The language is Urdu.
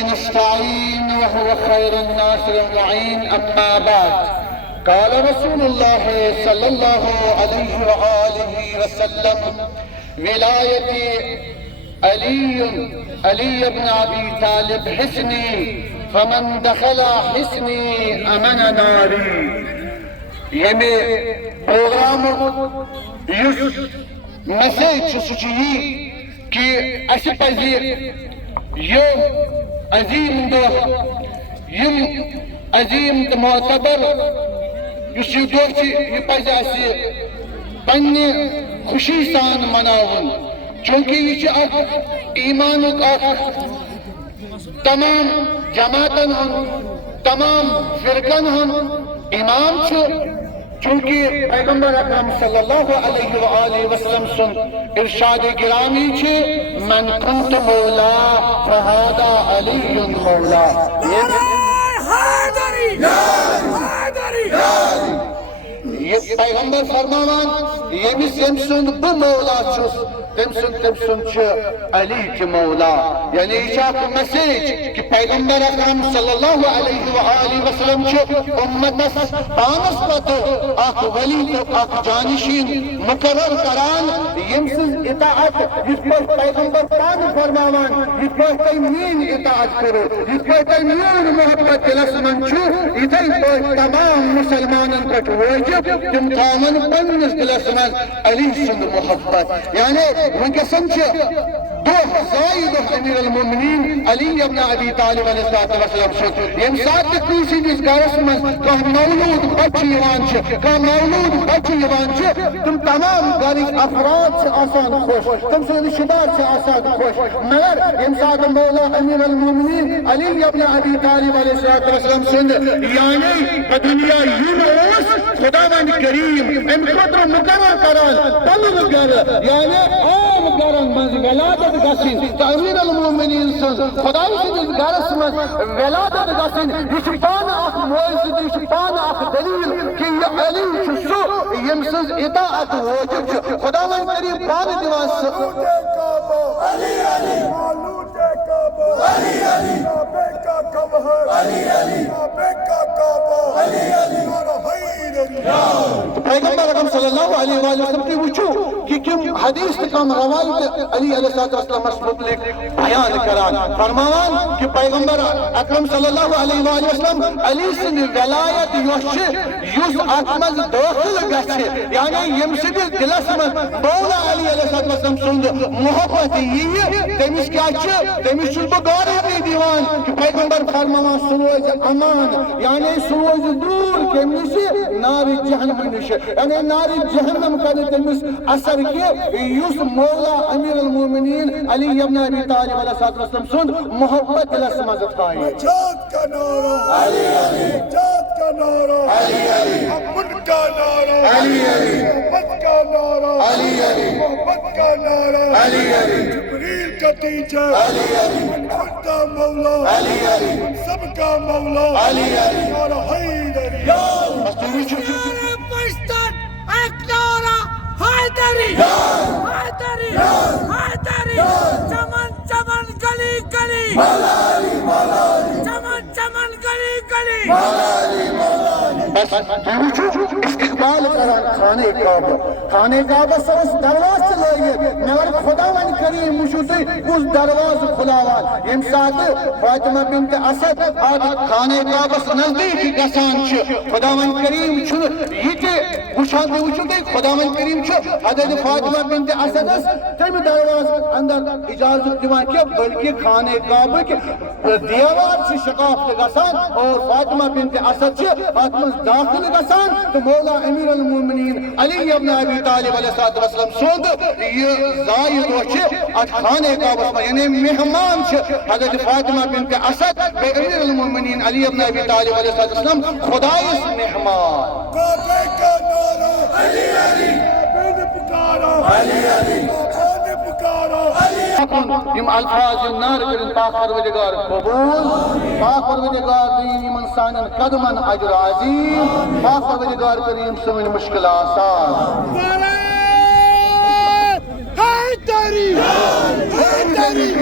نستعين وهو خير الناصر المعين. أما بعد، قال رسول الله صلى الله عليه وآله وسلم: ولاية علي بن أبي طالب حصني فمن دخل حصني أمن ناري. یمی پروگرام یس میسیج سہ یہ کہ اس پز یم عظیم دہ یم عظیم تو معتبر اس یہ دہ یہ پز اس پنہ خوشی سان مناون، چونکہ یہ ایمان تمام جماعتن تمام فرقن امام چونکہ پیغمبر اکرم صلی اللہ علیہ وآلہ وسلم سن ارشاد گرامی من کنت مولا فہذا علی مولا. یہ پیغمبر فرماوان یمس یم سن بہ مولا چھس تم سن علی کی مولا. یعنی یہ میسیج کہ پیغمبر اکرم صلی اللہ علیہ وآلہ وسلم امتس پانس پتہ اخ ولی تو اخ جانشین مقرر کران یم سن اطاعت جس پر پیغمبر پان فرماوان جس پر تم مین اطاعت کرو، جس پر تم مین محبت دلس من اتھے پر تمام مسلمانن پہ واجب تم تھاون پنس دلس من علی سند محبت. یعنی ونکسن دہ زائد امیر المومنین علی ابن ابی طالب علیہ السلام سن یم سات کنسی جس گرس من مولود بچہ مولود بچہ تم تمام گرک افراد آسان خوش، تم سے رشتہ دار آسان خوش، مگر یم سات مولا امیر المومنین علی ابن ابی طالب علیہ السلام سن یعنی بدنیا یونس خداوند کریم ام قدر مقرر کران پنن گر یعنی عام گرن من ولادت گسن امیر المومنین سن خدای سندس گرس من ولادت گسن یہ پان اخ موعظہ یہ پان اخ دلیل کہ یہ علی سو یم سز اطاعت واجب خداوند کریم پان دیوان علی علی علی علی کا کمہر علی علی کا کعبہ علی علی پیغمبر اکرم صلی اللہ علیہ وآلہ وسلم کی وچو کہ کم حدیث کم روایت علی علیہ السلام مطلق بیان کران فرماوان کہ پیغمبر اکرم صلی اللہ علیہ وآلہ وسلم علی سن ولایت یس اکمز داخل گچھے یعنی یم سد دلس من مولا علی علیہ السلام سند محبت یہ تمس کیا تمس چھ بغور ہے دیوان کہ پیغمبر فرماوان سروز امان یعنی سروز دور کمس نار جہنم نش یعنی نار جہنم کر تمس اثر کہ یس مولا امیر المومنین علی ابن ابی طالب علیہ السلام سند محبت دلس مز تھائے. جات کا نعرہ علی علی، جات کا نعرہ علی علی، امن کا نعرہ علی علی، محبت کا نعرہ علی علی، محبت کا نعرہ علی علی، جبریل کا ٹیچر علی علی، خود کا مولا علی علی، سب کا مولا علی علی، نعرہ حیدری حیدری حیدری حیدری چمن چمن گلی گلی مولا علی مولا علی چمن چمن گلی گلی مولا علی مولا علی. بس استقبال کران خانہ کعبہ سرس درواز سے لائیے مگر خداوند کریم وچھوتے اس دروازہ کھلاوان یم ساتھ فاطمہ بنت اسد خانہ کعبہ نزدیک گسان خداوند کریم یہ وچھان وچھوتے خداوند کریم حضرت فاطمہ بنت اسد تم دروازہ اندر اجازت دیوان کیا بلکہ خانہ کعبہ کے دیوار سے شقاف گسان اور فاطمہ بنت اسد فاطمہ داخل گسان تو مولا امیر المومنین علی ابن ابی طالب علیہ السلام سود یہ زائد وچ خانہ کعبہ میں یعنی مہمان حضرت فاطمہ بنت اسد بے امیر المومنین علی ابن ابی طالب علیہ السلام خدای مہمان. کعبے کا نعرہ علی علی، کعبے نے پکارا علی علی، کعبہ نے پکارا علی علی. یم الفاظ نار کرن پاک پروردگار قبول، پاک پروردگار دین من سانن قدمن اجر عظیم، پاک پروردگار کریم سمن مشکل آسان. حیدری حیدری